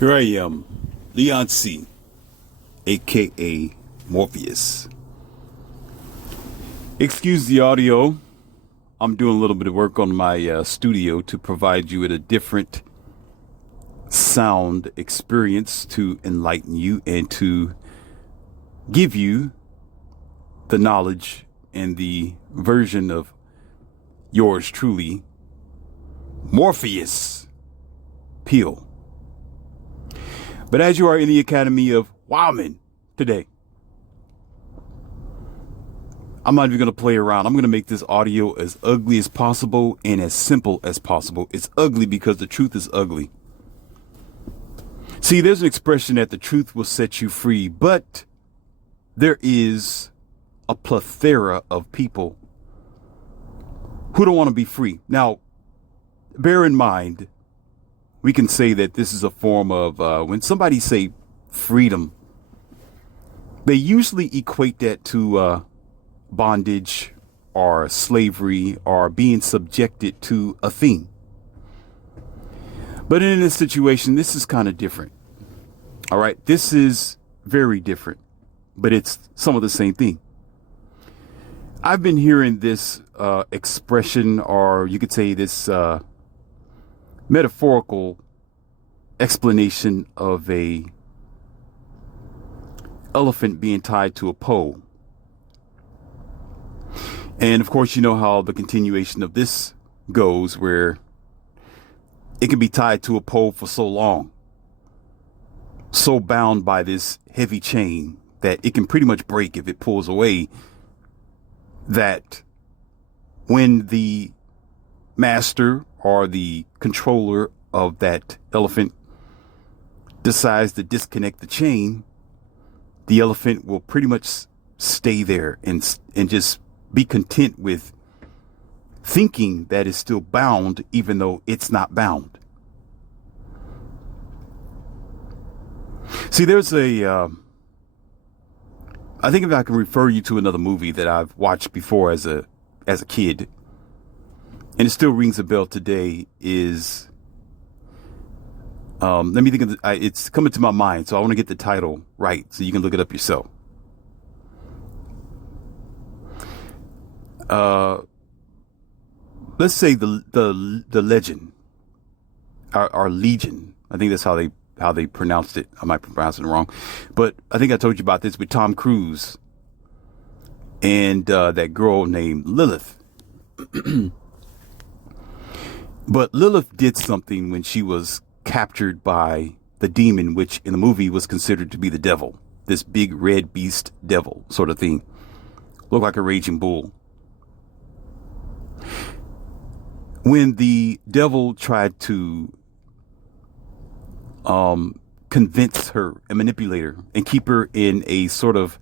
Here I am, Leon C., aka Morpheus. Excuse the audio. I'm doing a little bit of work on my studio to provide you with a different sound experience to enlighten you and to give you the knowledge and the version of yours truly, Morpheus Peel. But as you are in the Academy of Wowman today, I'm not even going to play around. I'm going to make this audio as ugly as possible and as simple as possible. It's ugly because the truth is ugly. See, there's an expression that the truth will set you free, but there is a plethora of people who don't want to be free. Now, bear in mind, we can say that this is a form of, when somebody say freedom, they usually equate that to bondage or slavery or being subjected to a thing. But in this situation, this is kind of different. All right. This is very different, but it's some of the same thing. I've been hearing this expression, or you could say this metaphorical explanation of a elephant being tied to a pole. And of course, you know how the continuation of this goes, where it can be tied to a pole for so long, so bound by this heavy chain that it can pretty much break if it pulls away, that when the master or the controller of that elephant decides to disconnect the chain, the elephant will pretty much stay there and just be content with thinking that it's still bound, even though it's not bound. See, there's I think if I can refer you to another movie that I've watched before as a kid, and it still rings a bell today, is let me think of it's coming to my mind, so I want to get the title right so you can look it up yourself. Let's say the legend, our Legion. I think that's how they pronounced it. I might be pronouncing it wrong, but I think I told you about this with Tom Cruise and that girl named Lilith. But Lilith did something when she was captured by the demon, which in the movie was considered to be the devil, this big red beast devil sort of thing. Looked like a raging bull. When the devil tried to convince her and manipulate her and keep her in a sort of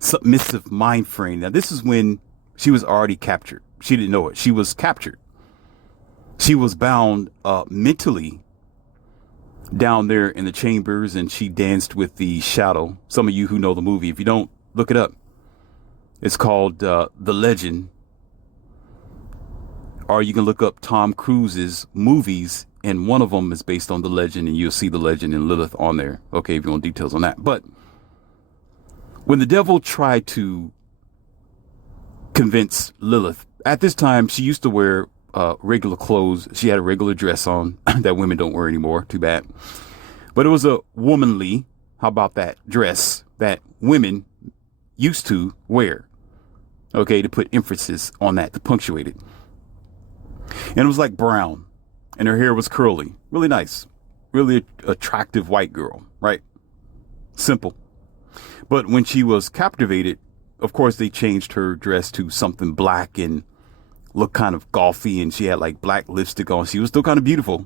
submissive mind frame. Now, this is when she was already captured. She didn't know it. She was captured. She was bound mentally down there in the chambers, and she danced with the shadow. Some of you who know the movie, if you don't, look it up. It's called The Legend. Or you can look up Tom Cruise's movies, and one of them is based on The Legend, and you'll see The Legend and Lilith on there. Okay, if you want details on that. But when the devil tried to convince Lilith, at this time, she used to wear regular clothes. She had a regular dress on that women don't wear anymore. Too bad. But it was a womanly, how about that, dress that women used to wear. Okay, to put emphasis on that, to punctuate it. And it was like brown, and her hair was curly. Really nice. Really attractive white girl, right? Simple. But when she was captivated, of course, they changed her dress to something black and looked kind of golfy, and she had like black lipstick on. She was still kind of beautiful.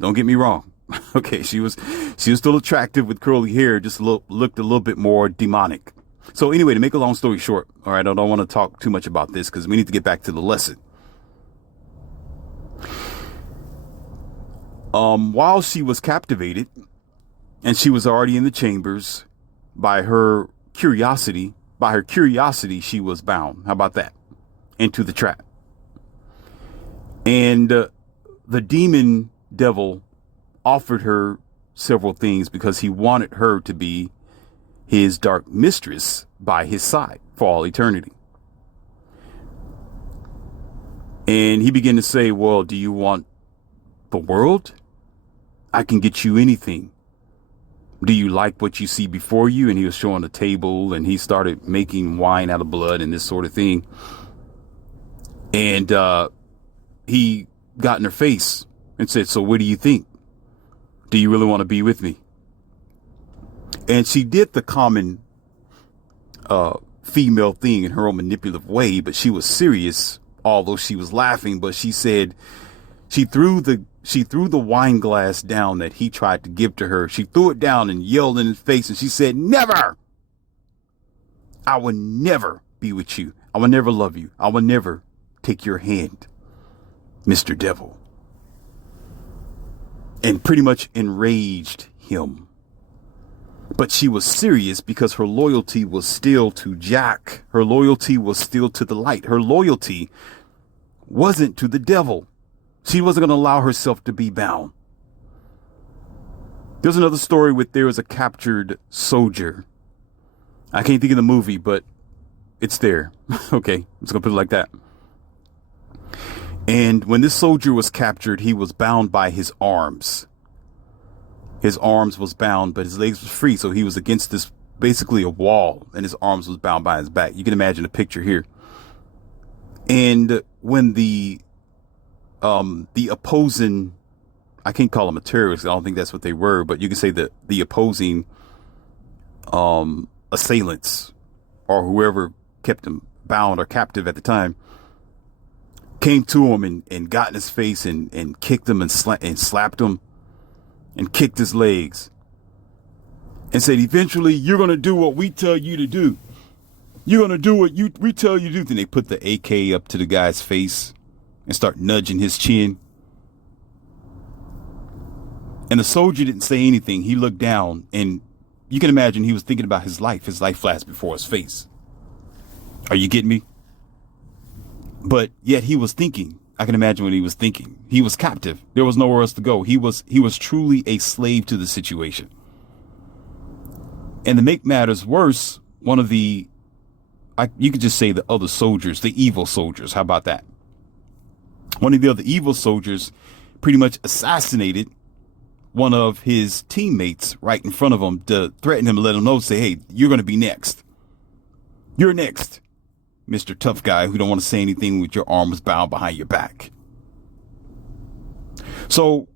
Don't get me wrong. Okay, she was still attractive with curly hair, just looked a little bit more demonic. So anyway, to make a long story short, all right, I don't want to talk too much about this because we need to get back to the lesson. While she was captivated and she was already in the chambers, by her curiosity, she was bound. How about that? Into the trap. And the demon devil offered her several things because he wanted her to be his dark mistress by his side for all eternity. And he began to say, well, do you want the world? I can get you anything. Do you like what you see before you? And he was showing a table, and he started making wine out of blood and this sort of thing. And he got in her face and said, so what do you think? Do you really want to be with me? And she did the common female thing in her own manipulative way, but she was serious, although she was laughing. But she said she threw the wine glass down that he tried to give to her. She threw it down and yelled in his face, and she said, never! I will never be with you. I will never love you. I will never take your hand, Mr. Devil. And pretty much enraged him. But she was serious because her loyalty was still to Jack. Her loyalty was still to the light. Her loyalty wasn't to the devil. She wasn't going to allow herself to be bound. There's another story with there was a captured soldier. I can't think of the movie, but it's there. Okay, I'm just going to put it like that. And when this soldier was captured, he was bound by his arms. His arms was bound, but his legs was free. So he was against this, basically a wall, and his arms was bound by his back. You can imagine a picture here. And when the opposing, I can't call them a terrorist. I don't think that's what they were, but you can say that the opposing assailants or whoever kept him bound or captive at the time came to him and got in his face and kicked him and slapped him and kicked his legs and said, eventually you're going to do what we tell you to do. You're going to do what we tell you to do. Then they put the AK up to the guy's face and start nudging his chin. And the soldier didn't say anything. He looked down, and you can imagine he was thinking about his life. His life flashed before his face. Are you getting me? But yet he was thinking. I can imagine what he was thinking. He was captive. There was nowhere else to go. He was truly a slave to the situation. And to make matters worse, one of the, you could just say the other soldiers, the evil soldiers. How about that? One of the other evil soldiers pretty much assassinated one of his teammates right in front of him to threaten him and let him know, say, hey, you're going to be next. You're next, Mr. Tough Guy who don't want to say anything with your arm was bound behind your back. So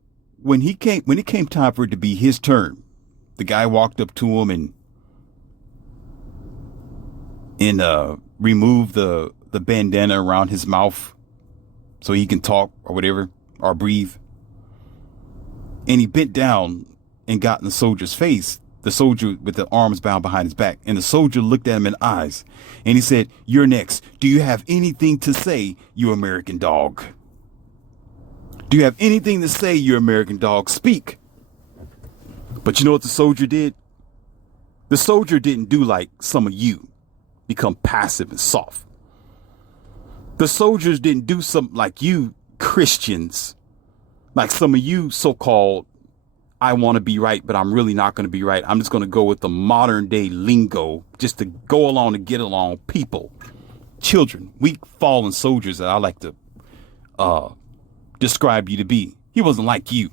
when it came time for it to be his turn, the guy walked up to him and removed the bandana around his mouth so he can talk or whatever, or breathe. And he bent down and got in the soldier's face, the soldier with the arms bound behind his back. And the soldier looked at him in the eyes and he said, you're next. Do you have anything to say, you American dog? Do you have anything to say, you American dog? Speak. But you know what the soldier did? The soldier didn't do like some of you, become passive and soft. The soldiers didn't do something like you Christians, like some of you so-called, I want to be right, but I'm really not going to be right. I'm just going to go with the modern day lingo just to go along and get along. People, children, weak fallen soldiers that I like to describe you to be. He wasn't like you.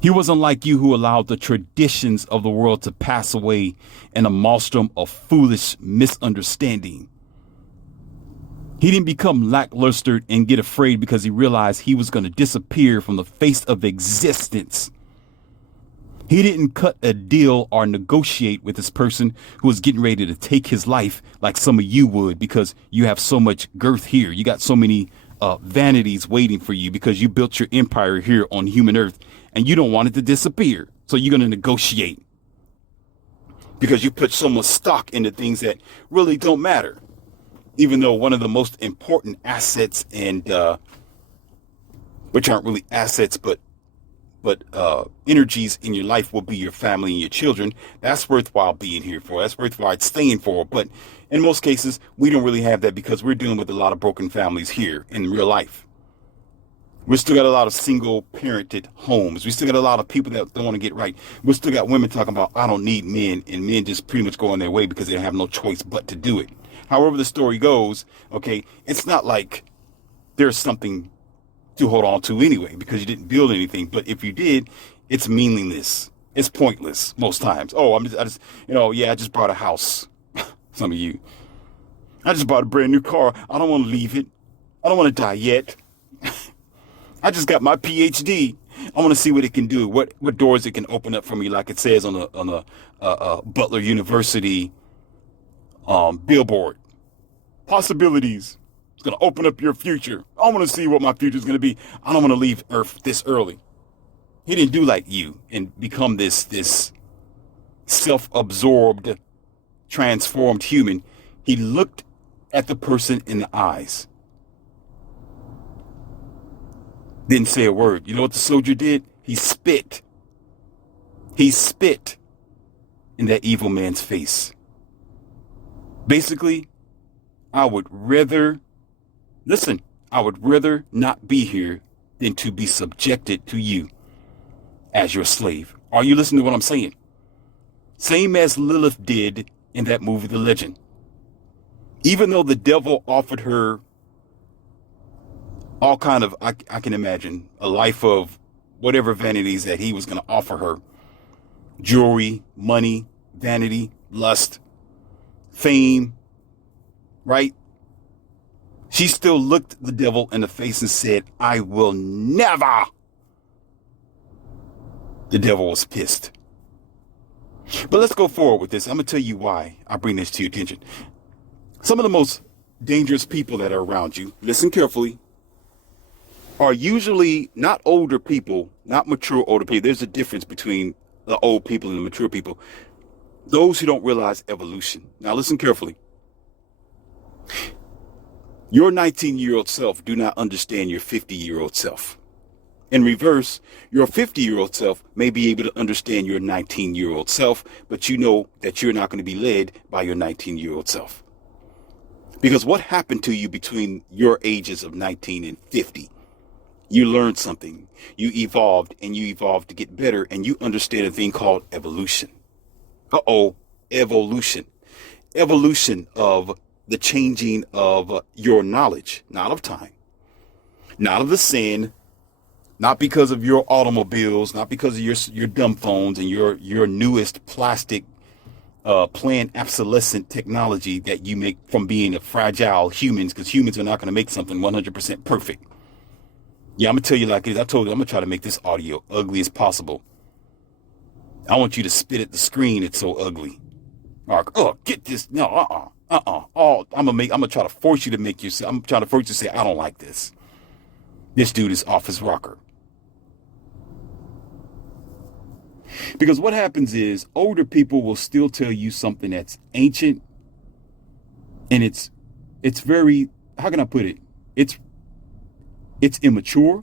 He wasn't like you who allowed the traditions of the world to pass away in a maelstrom of foolish misunderstanding. He didn't become lackluster and get afraid because he realized he was going to disappear from the face of existence. He didn't cut a deal or negotiate with this person who was getting ready to take his life like some of you would, because you have so much girth here. You got so many vanities waiting for you because you built your empire here on human earth and you don't want it to disappear. So you're going to negotiate because you put so much stock into things that really don't matter. Even though one of the most important assets and which aren't really assets, but energies in your life will be your family and your children. That's worthwhile being here for. That's worthwhile staying for. But in most cases, we don't really have that because we're dealing with a lot of broken families here in real life. We still got a lot of single parented homes. We still got a lot of people that don't want to get right. We still got women talking about, I don't need men, and men just pretty much go on their way because they have no choice but to do it. However the story goes, okay, it's not like there's something to hold on to anyway because you didn't build anything. But if you did, it's meaningless. It's pointless most times. Oh, I just bought a house. Some of you. I just bought a brand new car. I don't want to leave it. I don't want to die yet. I just got my PhD. I want to see what it can do, what doors it can open up for me, like it says on a Butler University billboard. Possibilities. It's going to open up your future. I want to see what my future is going to be. I don't want to leave Earth this early. He didn't do like you and become this self-absorbed, transformed human. He looked at the person in the eyes. Didn't say a word. You know what the soldier did? He spit. He spit in that evil man's face. Basically, I would rather not be here than to be subjected to you as your slave. Are you listening to what I'm saying? Same as Lilith did in that movie, The Legend. Even though the devil offered her all kind of, I can imagine, a life of whatever vanities that he was going to offer her. Jewelry, money, vanity, lust, fame, right? She still looked the devil in the face and said, I will never. The devil was pissed. But let's go forward with this. I'm going to tell you why I bring this to your attention. Some of the most dangerous people that are around you, listen carefully, are usually not older people, not mature older people. There's a difference between the old people and the mature people. Those who don't realize evolution. Now listen carefully. Your 19-year-old self do not understand your 50-year-old self. In reverse, your 50-year-old self may be able to understand your 19-year-old self, but you know that you're not going to be led by your 19-year-old self. Because what happened to you between your ages of 19 and 50? You learned something, you evolved, and you evolved to get better, and you understand a thing called evolution. Evolution. Evolution of the changing of your knowledge, not of time, not of the sin, not because of your automobiles, not because of your dumb phones and your newest plastic planned obsolescent technology that you make from being a fragile humans, because humans are not going to make something 100% perfect. Yeah, I'm going to tell you like it is. I told you I'm going to try to make this audio ugly as possible. I want you to spit at the screen. It's so ugly. Oh, get this. No, Oh, I'm going to try to force you to make yourself. I'm trying to force you to say, I don't like this. This dude is off his rocker. Because what happens is older people will still tell you something that's ancient. And it's very, how can I put it? It's immature.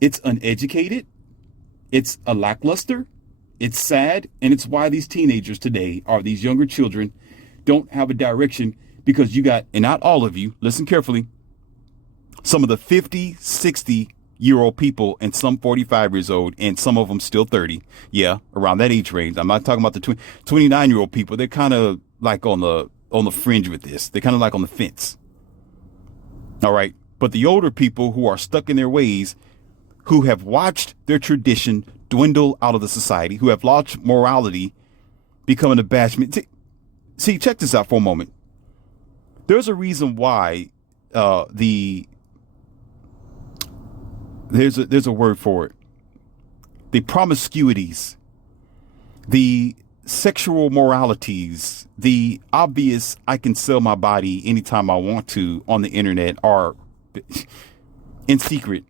It's uneducated. It's a lackluster. It's sad. And it's why these teenagers today, or these younger children, don't have a direction, because you got, and not all of you, listen carefully, some of the 50, 60-year-old people and some 45 years old and some of them still 30. Yeah, around that age range. I'm not talking about the 29-year-old people. They're kind of like on the fringe with this. They're kind of like on the fence. All right. But the older people who are stuck in their ways, who have watched their tradition dwindle out of the society, who have watched morality become an abashment. See, check this out for a moment. There's a reason why there's a word for it. The promiscuities, the sexual moralities, the obvious I can sell my body anytime I want to on the internet are in secret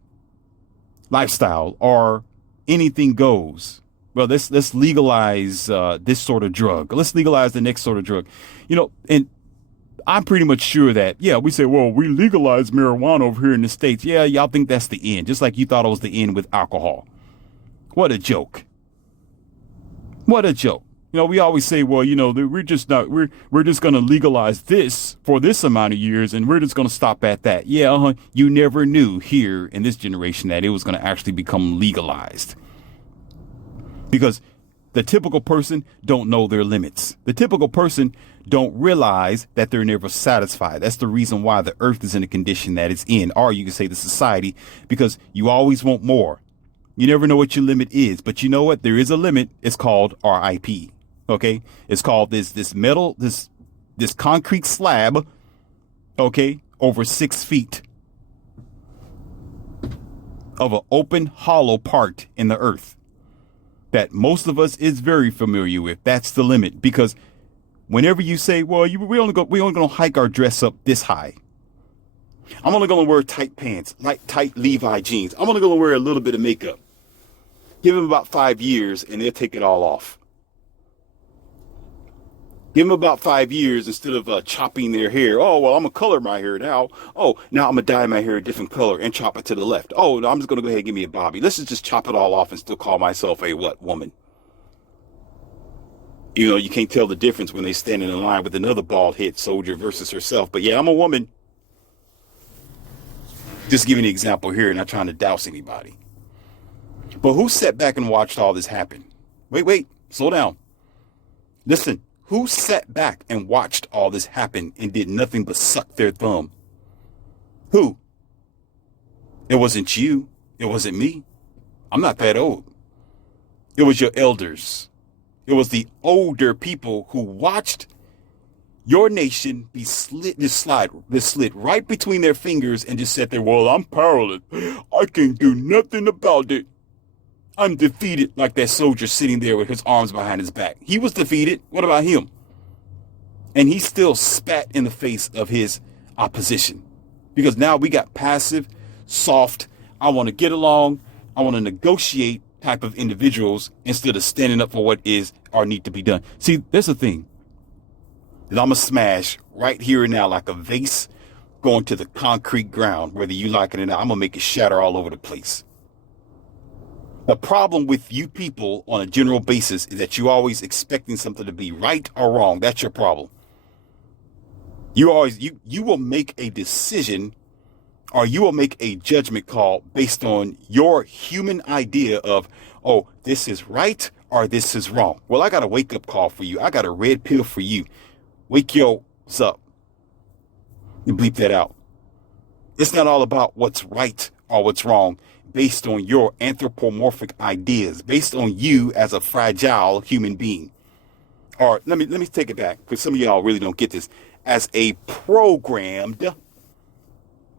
lifestyle, or anything goes. Well, let's legalize this sort of drug. Let's legalize the next sort of drug. You know, and I'm pretty much sure that, yeah, we say, well, we legalize marijuana over here in the States. Yeah, y'all think that's the end, just like you thought it was the end with alcohol. What a joke. What a joke. We always say, well, we're just not, we're just going to legalize this for this amount of years and we're just going to stop at that. Yeah, you never knew here in this generation that it was going to actually become legalized. Because the typical person don't know their limits. The typical person don't realize that they're never satisfied. That's the reason why the earth is in the condition that it's in, or you can say the society, because you always want more. You never know what your limit is, but you know what? There is a limit. It's called RIP. Okay. It's called this metal, this concrete slab. Okay. Over 6 feet of an open hollow part in the earth that most of us is very familiar with. That's the limit, because whenever you say, well, we only going to hike our dress up this high. I'm only going to wear tight pants, like tight Levi jeans. I'm only going to wear a little bit of makeup. Give them about 5 years and they'll take it all off. Give them about 5 years instead of chopping their hair. Oh, well, I'm going to color my hair now. Oh, now I'm going to dye my hair a different color and chop it to the left. Oh, no, I'm just going to go ahead and give me a bobby. Let's just chop it all off and still call myself a what? Woman. You can't tell the difference when they stand in line with another bald head soldier versus herself. But yeah, I'm a woman. Just giving an example here, not trying to douse anybody. But who sat back and watched all this happen? Wait, slow down. Listen, who sat back and watched all this happen and did nothing but suck their thumb? Who? It wasn't you. It wasn't me. I'm not that old. It was your elders. It was the older people who watched your nation be slid right between their fingers and just sat there, well, I'm powerless. I can do nothing about it. I'm defeated, like that soldier sitting there with his arms behind his back. He was defeated. What about him? And he still spat in the face of his opposition. Because now we got passive, soft, I want to get along, I want to negotiate type of individuals instead of standing up for what is or need to be done. See, there's a thing that I'm going to smash right here and now like a vase going to the concrete ground, whether you like it or not. I'm going to make it shatter all over the place. The problem with you people on a general basis is that you're always expecting something to be right or wrong. That's your problem. You will make a decision or you will make a judgment call based on your human idea of, oh, this is right or this is wrong. Well, I got a wake up call for you. I got a red pill for you. Wake yours up. You bleep that out. It's not all about what's right or what's wrong based on your anthropomorphic ideas, based on you as a fragile human being. Or let me take it back, because some of y'all really don't get this. As a programmed,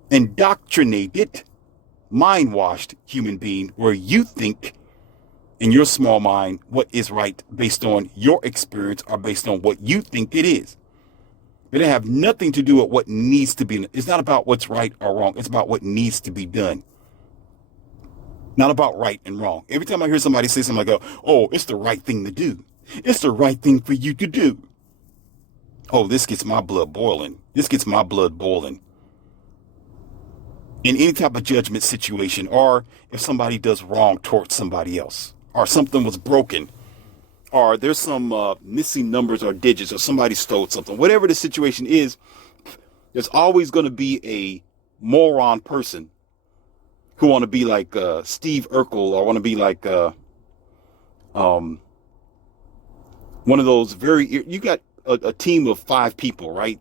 indoctrinated, mind-washed human being, where you think in your small mind what is right based on your experience or based on what you think it is. It have nothing to do with what needs to be. It's not about what's right or wrong. It's about what needs to be done. Not about right and wrong. Every time I hear somebody say something like, oh, it's the right thing to do. It's the right thing for you to do. Oh, this gets my blood boiling. This gets my blood boiling. In any type of judgment situation, or if somebody does wrong towards somebody else, or something was broken, or there's some missing numbers or digits, or somebody stole something, whatever the situation is, there's always going to be a moron person who want to be like Steve Urkel, or want to be like one of those you got a team of 5 people, right?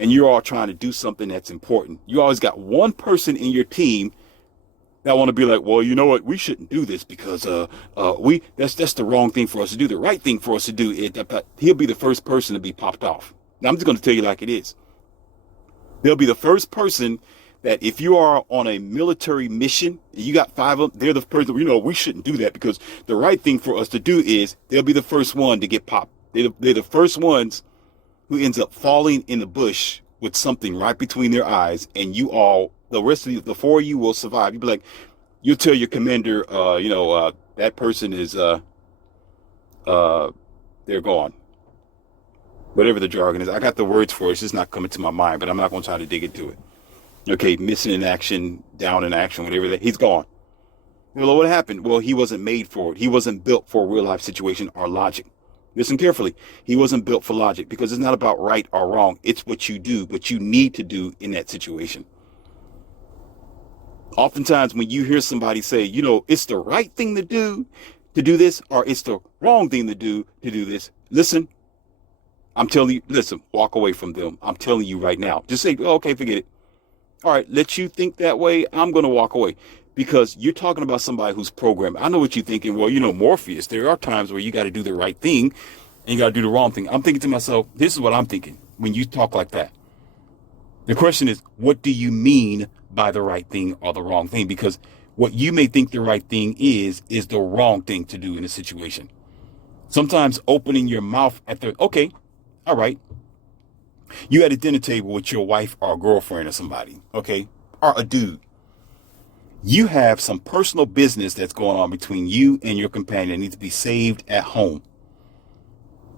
And you're all trying to do something that's important. You always got one person in your team that want to be like, well, you know what? We shouldn't do this because that's the wrong thing for us to do. The right thing for us to do is he'll be the first person to be popped off. Now, I'm just going to tell you like it is. They'll be the first person that if you are on a military mission, and you got 5 of them, they're the person, we shouldn't do that because the right thing for us to do is they'll be the first one to get popped. They're the first ones who ends up falling in the bush with something right between their eyes, and the rest of the 4 of you will survive. You'll be like, you'll tell your commander, that person is, they're gone. Whatever the jargon is. I got the words for it. It's just not coming to my mind, but I'm not going to try to dig into it. Okay, missing in action, down in action, whatever that. He's gone. Well, what happened? Well, he wasn't made for it. He wasn't built for a real life situation or logic. Listen carefully. He wasn't built for logic because it's not about right or wrong. It's what you do, what you need to do in that situation. Oftentimes when you hear somebody say, it's the right thing to do this, or it's the wrong thing to do this, listen, I'm telling you, listen, walk away from them. I'm telling you right now. Just say, okay, forget it. All right, let you think that way. I'm going to walk away. Because you're talking about somebody who's programmed. I know what you're thinking. Well, Morpheus, there are times where you got to do the right thing and you got to do the wrong thing. I'm thinking to myself, this is what I'm thinking when you talk like that. The question is, what do you mean by the right thing or the wrong thing? Because what you may think the right thing is the wrong thing to do in a situation. Sometimes opening your mouth okay, all right. You at a dinner table with your wife or a girlfriend or somebody, okay, or a dude. You have some personal business that's going on between you and your companion that needs to be saved at home.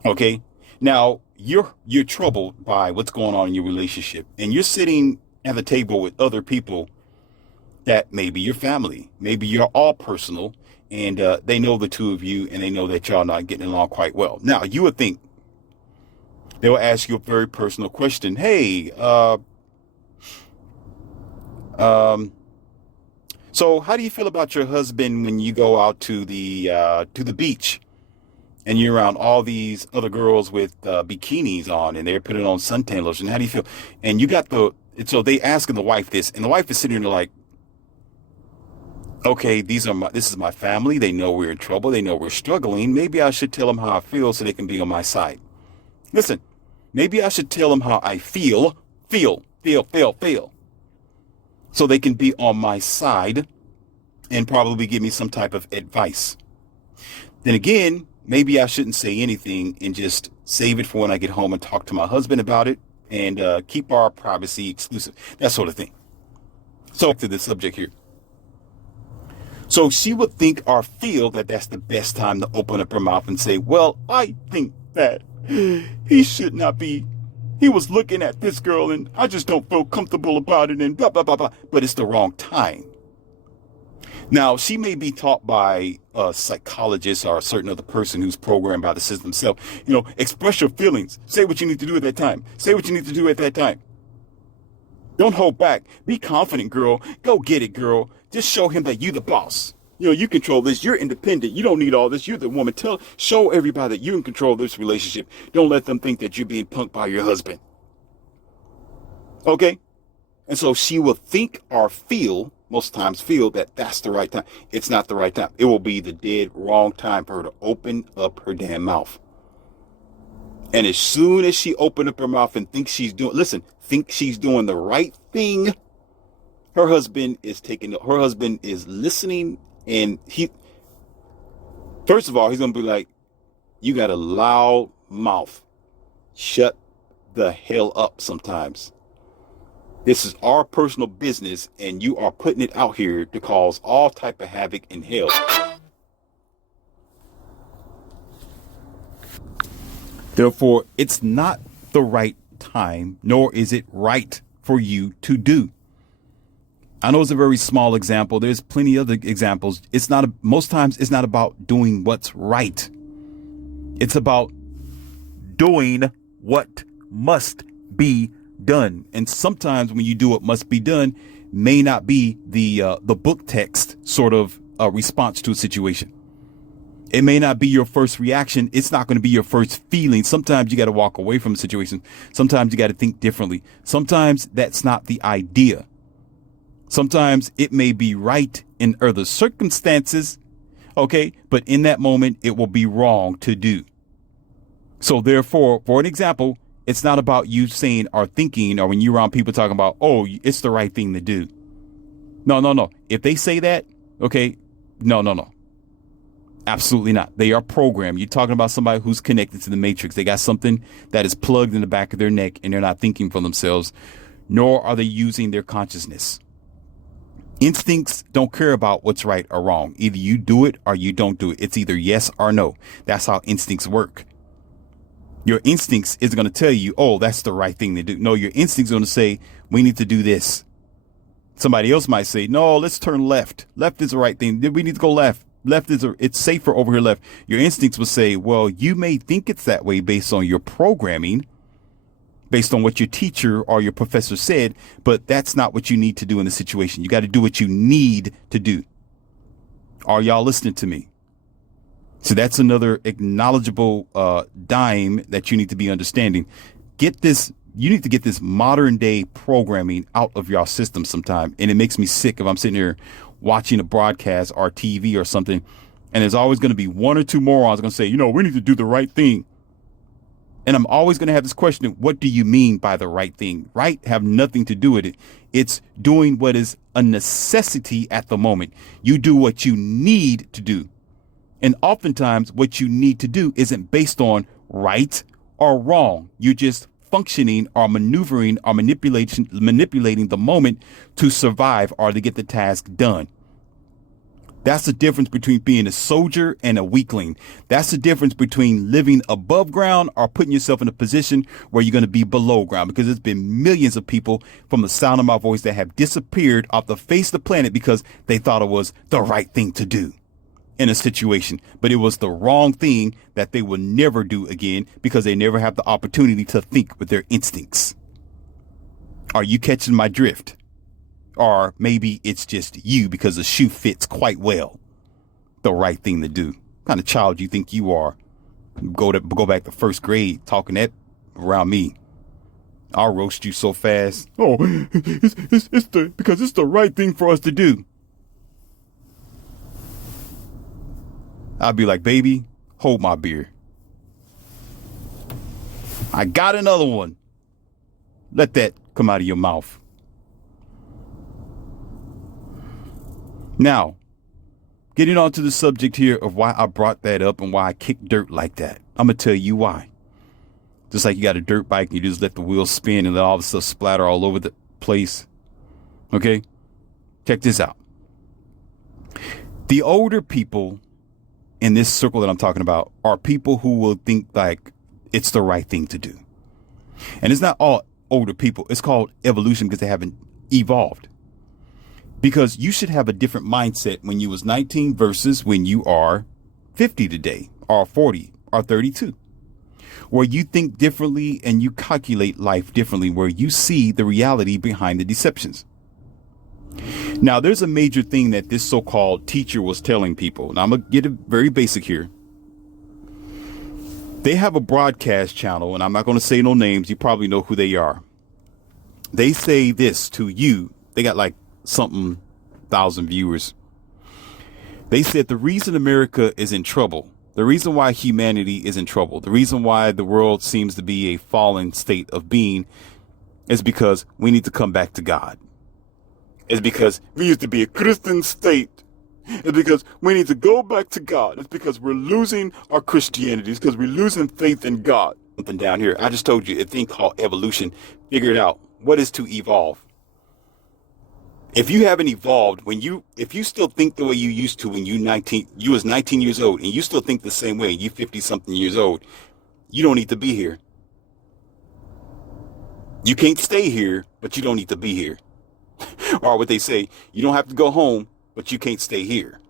Okay. Now you're troubled by what's going on in your relationship, and you're sitting at the table with other people that may be your family. Maybe you're all personal, and they know the two of you, and they know that y'all not getting along quite well. Now you would think they will ask you a very personal question. Hey, so how do you feel about your husband when you go out to the beach and you're around all these other girls with bikinis on and they're putting on suntan lotion? How do you feel? And so they asking the wife this, and the wife is sitting there like, okay, this is my family. They know we're in trouble. They know we're struggling. Maybe I should tell them how I feel so they can be on my side. Listen, maybe I should tell them how I feel. So they can be on my side and probably give me some type of advice. Then again, maybe I shouldn't say anything and just save it for when I get home and talk to my husband about it and keep our privacy exclusive, that sort of thing. So to the subject here. So she would think or feel that that's the best time to open up her mouth and say, well, I think that he should not be. He was looking at this girl and I just don't feel comfortable about it and blah, blah, blah, blah. But it's the wrong time. Now, she may be taught by a psychologist or a certain other person who's programmed by the system itself. Express your feelings. Say what you need to do at that time. Say what you need to do at that time. Don't hold back. Be confident, girl. Go get it, girl. Just show him that you the boss. You control this. You're independent. You don't need all this. You're the woman. Show everybody that you in control of this relationship. Don't let them think that you're being punked by your husband. Okay? And so she will think or most times feel that that's the right time. It's not the right time. It will be the dead wrong time for her to open up her damn mouth. And as soon as she opened up her mouth and thinks she's doing the right thing, her husband is listening. And first of all, he's going to be like, you got a loud mouth. Shut the hell up sometimes. This is our personal business, and you are putting it out here to cause all type of havoc in hell. Therefore, it's not the right time, nor is it right for you to do. I know it's a very small example. There's plenty of other examples. Most times it's not about doing what's right. It's about doing what must be done. And sometimes when you do what must be done, may not be the book text sort of response to a situation. It may not be your first reaction. It's not going to be your first feeling. Sometimes you got to walk away from a situation. Sometimes you got to think differently. Sometimes that's not the idea. Sometimes it may be right in other circumstances, okay, but in that moment, it will be wrong to do. So therefore, for an example, it's not about you saying or thinking or when you're around people talking about, oh, it's the right thing to do. No. If they say that, okay, no. Absolutely not. They are programmed. You're talking about somebody who's connected to the matrix. They got something that is plugged in the back of their neck and they're not thinking for themselves, nor are they using their consciousness. Instincts don't care about what's right or wrong. Either you do it or you don't do it. It's either yes or no. That's how instincts work. Your instincts is going to tell you, oh, that's the right thing to do. No, your instincts are going to say, we need to do this. Somebody else might say, no, let's turn left. Left is the right thing. We need to go left. it's safer over here left. Your instincts will say, well, you may think it's that way based on your programming, based on what your teacher or your professor said, but that's not what you need to do in the situation. You got to do what you need to do. Are y'all listening to me? So that's another acknowledgeable dime that you need to be understanding. Get this. You need to get this modern day programming out of your system sometime. And it makes me sick if I'm sitting here watching a broadcast or TV or something, and there's always going to be one or two morons going to say, we need to do the right thing. And I'm always going to have this question, what do you mean by the right thing? Right have nothing to do with it. It's doing what is a necessity at the moment. You do what you need to do. And oftentimes what you need to do isn't based on right or wrong. You're just functioning or maneuvering or manipulating the moment to survive or to get the task done. That's the difference between being a soldier and a weakling. That's the difference between living above ground or putting yourself in a position where you're going to be below ground, because there's been millions of people from the sound of my voice that have disappeared off the face of the planet because they thought it was the right thing to do in a situation, but it was the wrong thing that they will never do again because they never have the opportunity to think with their instincts. Are you catching my drift? Or maybe it's just you because the shoe fits quite well. The right thing to do. What kind of child you think you are? Go back to first grade talking that around me. I'll roast you so fast. Oh, because it's the right thing for us to do. I'll be like, baby, hold my beer. I got another one. Let that come out of your mouth. Now, getting on to the subject here of why I brought that up and why I kick dirt like that. I'm going to tell you why. Just like you got a dirt bike and you just let the wheels spin and let all the stuff splatter all over the place. Okay? Check this out. The older people in this circle that I'm talking about are people who will think like it's the right thing to do. And it's not all older people. It's called evolution because they haven't evolved. Because you should have a different mindset when you was 19 versus when you are 50 today, or 40, or 32. Where you think differently and you calculate life differently, where you see the reality behind the deceptions. Now, there's a major thing that this so-called teacher was telling people. Now, I'm going to get it very basic here. They have a broadcast channel, and I'm not going to say no names. You probably know who they are. They say this to you. They got like something 1,000 viewers. They said the reason America is in trouble, the reason why humanity is in trouble, the reason why the world seems to be a fallen state of being is because we need to come back to God. It's because we used to be a Christian state. It's because we need to go back to God. It's because we're losing our Christianity. It's because we're losing faith in God. Something down here. I just told you a thing called evolution. Figure it out. What is to evolve? If you haven't evolved, if you still think the way you used to when you was 19 years old, and you still think the same way, you 50 something years old, you don't need to be here. You can't stay here, but you don't need to be here. Or what they say, you don't have to go home, but you can't stay here.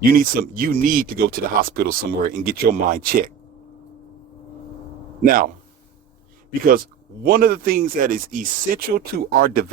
You need to go to the hospital somewhere and get your mind checked. Now, because one of the things that is essential to our development